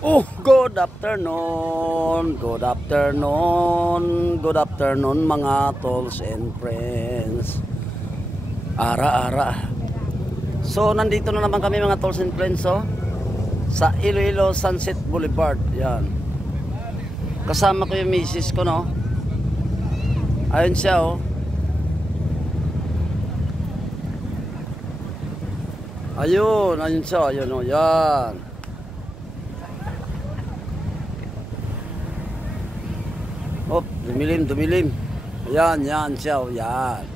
Oh, good afternoon, good afternoon, good afternoon mga tolls and friends. Ara-ara. So, nandito na naman kami mga tolls and friends, oh, sa Iloilo Sunset Boulevard. Yan. Kasama ko yung misis ko, no? Ayun siya, oh. Ayun siya, ayun, oh, yan. Oh, dumilim. Yan siya, oh, yan.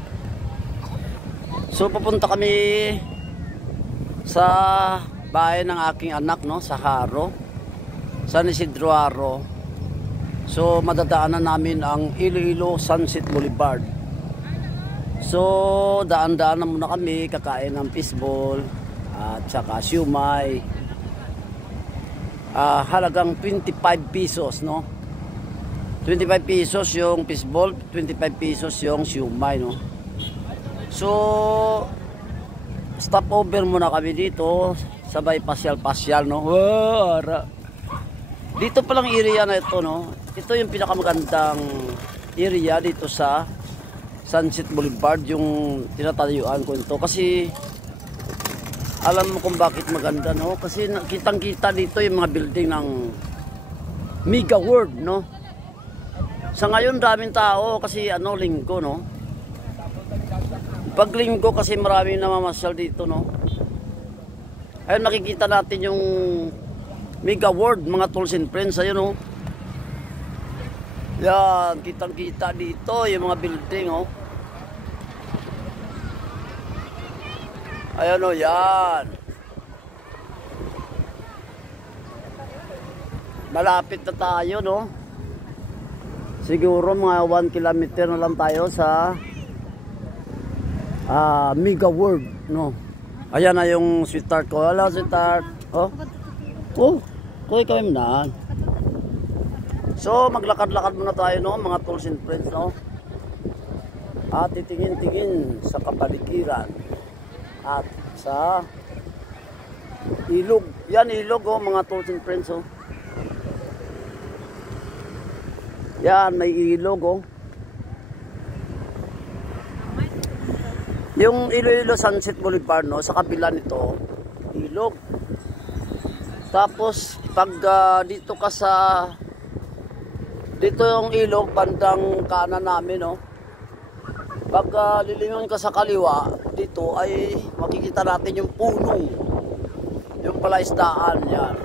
So, pupunta kami sa bahay ng aking anak, no, sa Haro, San Isidro Haro. So, madadaanan namin ang Iloilo Sunset Boulevard. So, daan-daanan muna kami, kakain ng fishball at saka siumay. Halagang 25 pesos, no? 25 pesos yung fishball, 25 pesos yung siumay, no? So, stop over muna kami dito, sabay pasyal-pasyal, no? Wow, dito palang area na ito, no? Ito yung pinakamagandang area dito sa Sunset Boulevard, yung tinatayuan ko ito. Kasi, alam mo kung bakit maganda, no? Kasi kitang-kita dito yung mga building ng Mega World, no? Sa ngayon daming tao kasi linggo, no? Pag linggo kasi maraming namamasyal dito, no? Ayun, nakikita natin yung Mega World, mga tolls and friends, ayun, no? Yan, kitang-kita dito yung mga building, oh. Ayun, oh, yan. Malapit na tayo, no? Siguro mga 1 kilometer na lang tayo sa Mega World, no? Ayan na yung sweetheart ko. Hello, sweetheart. Oh, kuy kami na. So, maglakad-lakad muna tayo, no, mga tolls and friends, no? At titingin-tingin sa kapaligiran at sa ilog. Yan, ilog, oh, mga tolls and friends, oh. Yan, may ilog, oh. Yung Iloilo Sunset Boulevard, no, sa kabila nito, ilog. Tapos, pag dito ka sa, dito yung ilog, bandang kanan namin, no. Pag lilingon ka sa kaliwa, dito ay makikita natin yung puno. Yung palaisdaan, yan.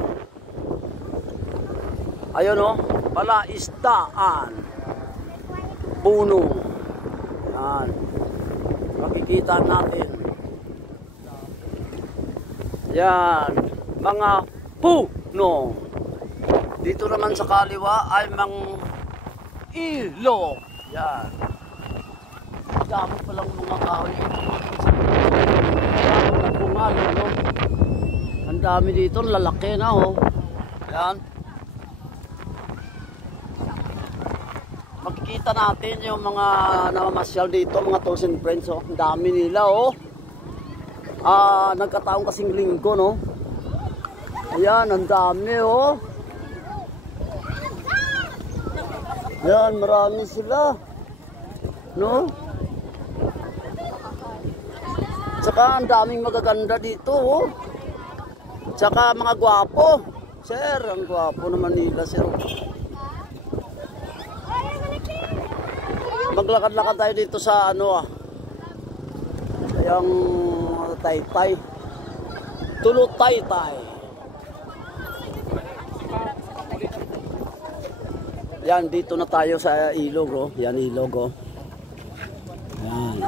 Ayun, no. Palaisdaan, puno. Yan, makikita natin. Yan, mga puno. Dito naman sa kaliwa ay ilog. Yan, dami palang mga kahoy. No? Ang dami dito, lalaki na, oh. Yan, makikita natin yung mga namamasyal dito, mga tolls and friends, oh. Ang dami nila, oh. Nagkataong kasing linggo, no. Ayan, ang dami, oh. Ayan, marami sila, no. Tsaka ang daming magaganda dito, oh. Tsaka mga gwapo. Sir, ang gwapo naman nila, sir. Maglakad-lakad tayo dito sa yung Taytay, Tulo Taytay. Yan, dito na tayo sa ilog, oh. Yan, ilog, oh. Yan,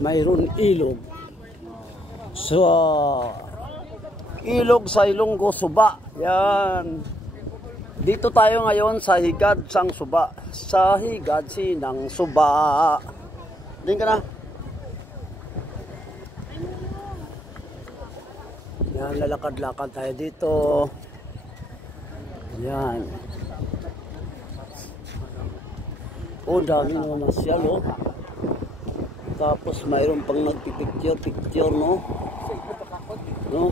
mayroon ilog. So, ilog sa Ilonggo, Suba. Yan, dito tayo ngayon sa Higad sang Suba. Sa Higad sinang Suba. Din ka na. Yan, lalakad-lakad tayo dito. Yan. Oh, dami naman masyal, oh. Tapos mayroon pang nagpipicture, no? No?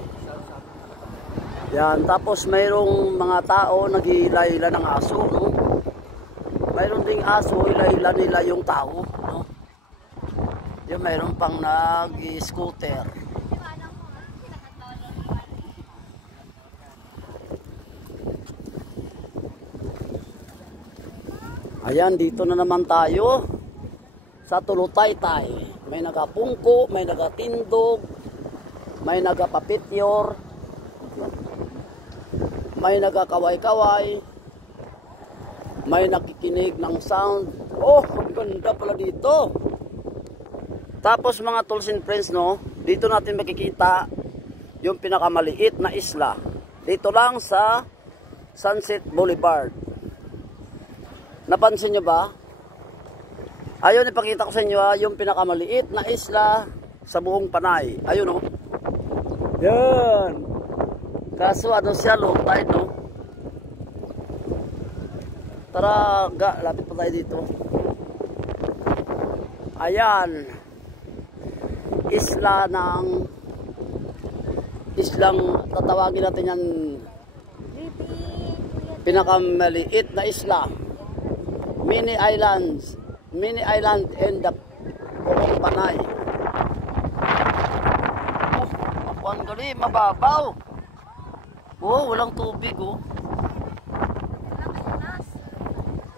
Yan, tapos mayroong mga tao nag-iila-ila ng aso, no? Mayroon ding aso, ila-ila nila yung tao, no? Yan, mayroon pang nag-scooter. Ayan, dito na naman tayo sa Tulutaytay. May nagapungko, may nagatindog, may nagapapityor, may nagakaway-kaway, may nakikinig ng sound. Oh, ang ganda pala dito. Tapos mga tools and friends, no, dito natin makikita yung pinakamaliit na isla. Dito lang sa Sunset Boulevard. Napansin nyo ba? Ayun, ipakita ko sa inyo yung pinakamaliit na isla sa buong Panay. Ayun, oh. Yan. Kaso ano siya, low tide, no? Tara, lapit pa tayo dito. Ayan. Islang tatawagin natin yan, pinakamaliit na isla. Mini island in the buong Panay. Oh, ang gali, mababaw. Oh, walang tubig, oh.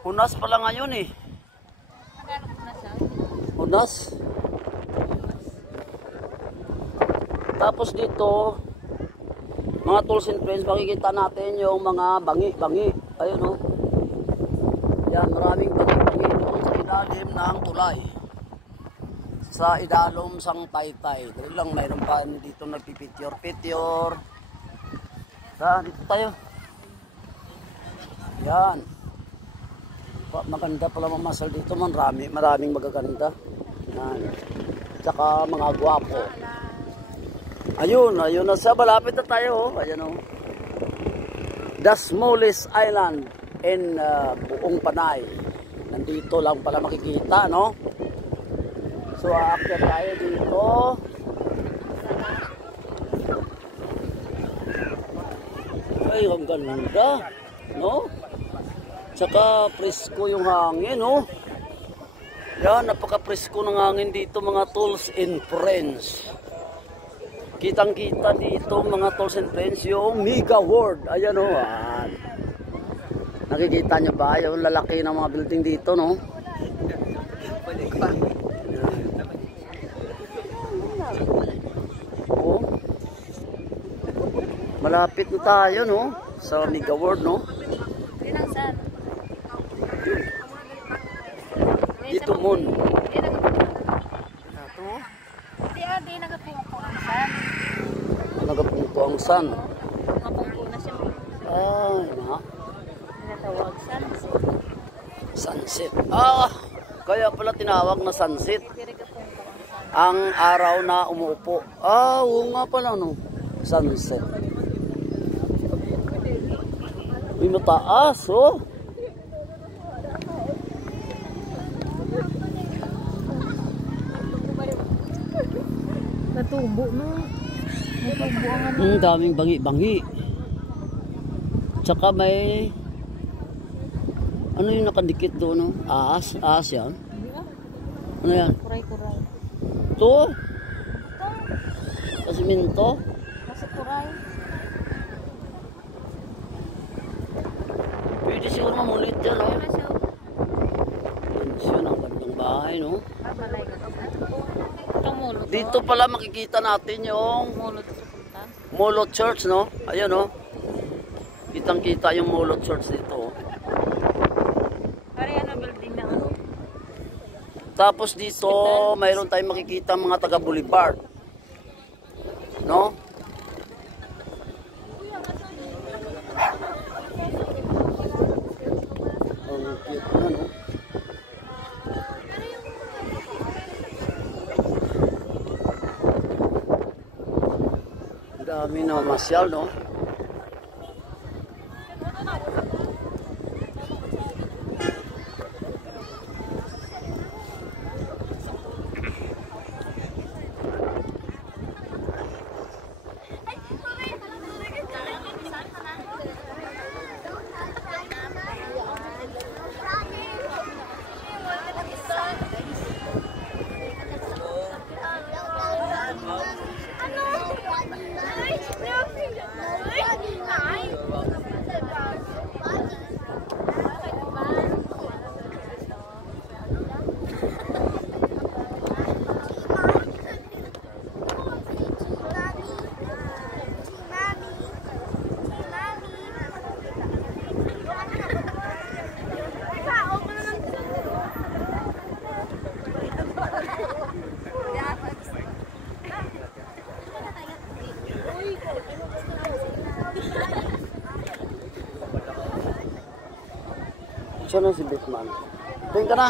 Hunas pala ngayon, eh. Hunas. Tapos dito, mga tools and friends, makikita natin yung mga bangi-bangi. Ayun, oh. Yan, maraming bangi-bangi doon sa ilalim ng tulay. Sa idalom sang Taytay. Dali lang, mayroon pa dito nagpipityor-pityor. Dito tayo. Yan. Maganda pala mamasal dito. Maraming magaganda. Yan. Tsaka mga gwapo. Ayun na siya. Malapit na tayo. Ayan, oh. The smallest island in buong Panay. Nandito lang pala makikita, no? So aakyat tayo dito. Ay, ang ganda, no? Tsaka presko yung hangin, no? Yan, napaka-presko ng hangin dito, mga tools and friends. Kitang-kita dito, mga tools and friends, yung Mega World. Ayan, oh. Nakikita nyo ba yung lalaki ng mga building dito, no? Oh. Malapit na tayo, no? Sa Mega World, no? Dito mon. Di nagapungko ang san. Nagapungko ang san. Mapungko na siya. Ay, na. Natawag sunset. Sunset. Kaya pala tinawag na sunset. Nagapungko ang san. Ang araw na umuupo. Oo nga pala, no? Sunset. Uy, mataas, oh. Natubo, no? Natubo ang ano. Daming bangi-bangi. Tsaka may ano yung nakadikit doon, no? Ahas yan. Ano yan? Kuray-kuray. Ito? Kasiminto? Kasi kuray. Pwede siguro mamulit dyan, no? Ano siya? Yun ang gandang bahay, no? Malay ka sa. Itong mulot. Dito pala makikita natin yung Mulot sa punta. Mulot Church, no? Ayun, no? Kitang-kita yung Mulot Church dito. Pare ano building na ano? Tapos dito, mayroon tayong makikita mga taga-Boulevard. No? Ang cute na, no? Ang dami na masyal, no? Saan na si Bitman? Tingin ka na.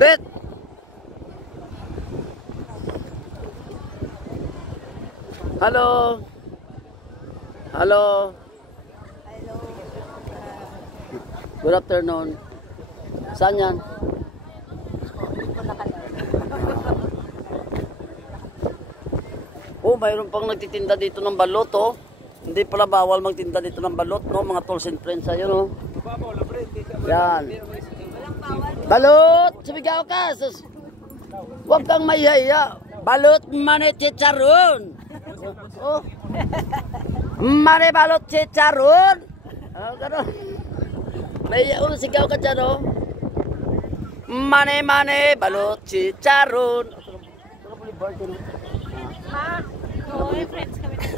Bet! Halo! Halo! Good afternoon. Saan yan? Oh, mayroon pang nagtitinda dito ng balot, oh. Hindi pala bawal magtinda dito ng balot, no? Mga tools and friends, ayun, oh. Yan. Balot! Sumigaw ka! Huwag kang mayaya. Balot mane chicharon. Oh. Mane balot chicharon. Oh, gano'n. Mayaya, sigaw ka dyan, oh. Mane balot chicharon. Ma, no, friends kami na.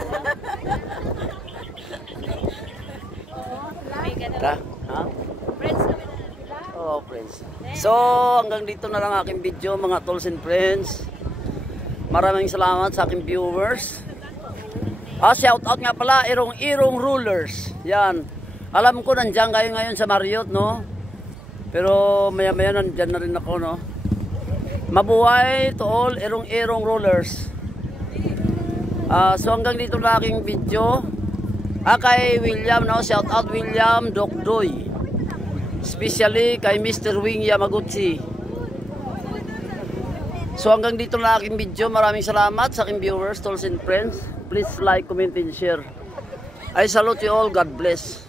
May ganun. Ha? Friends kami na. Oh, friends. So, hanggang dito na lang aking video, mga tools and friends. Maraming salamat sa aking viewers. Shout out nga pala, Irong Rulers. Yan. Alam ko nandiyan kayo ngayon sa Marriott, no? Pero maya-maya nandiyan na rin ako, no? Mabuhay to all Irong Rulers. So hanggang dito na aking video. Kay William, no? Shout out William Dokdoy. Especially kay Mr. Wing Yamaguchi. So hanggang dito na aking video. Maraming salamat sa aking viewers, tools and friends. Please like, comment, and share. I salute you all. God bless.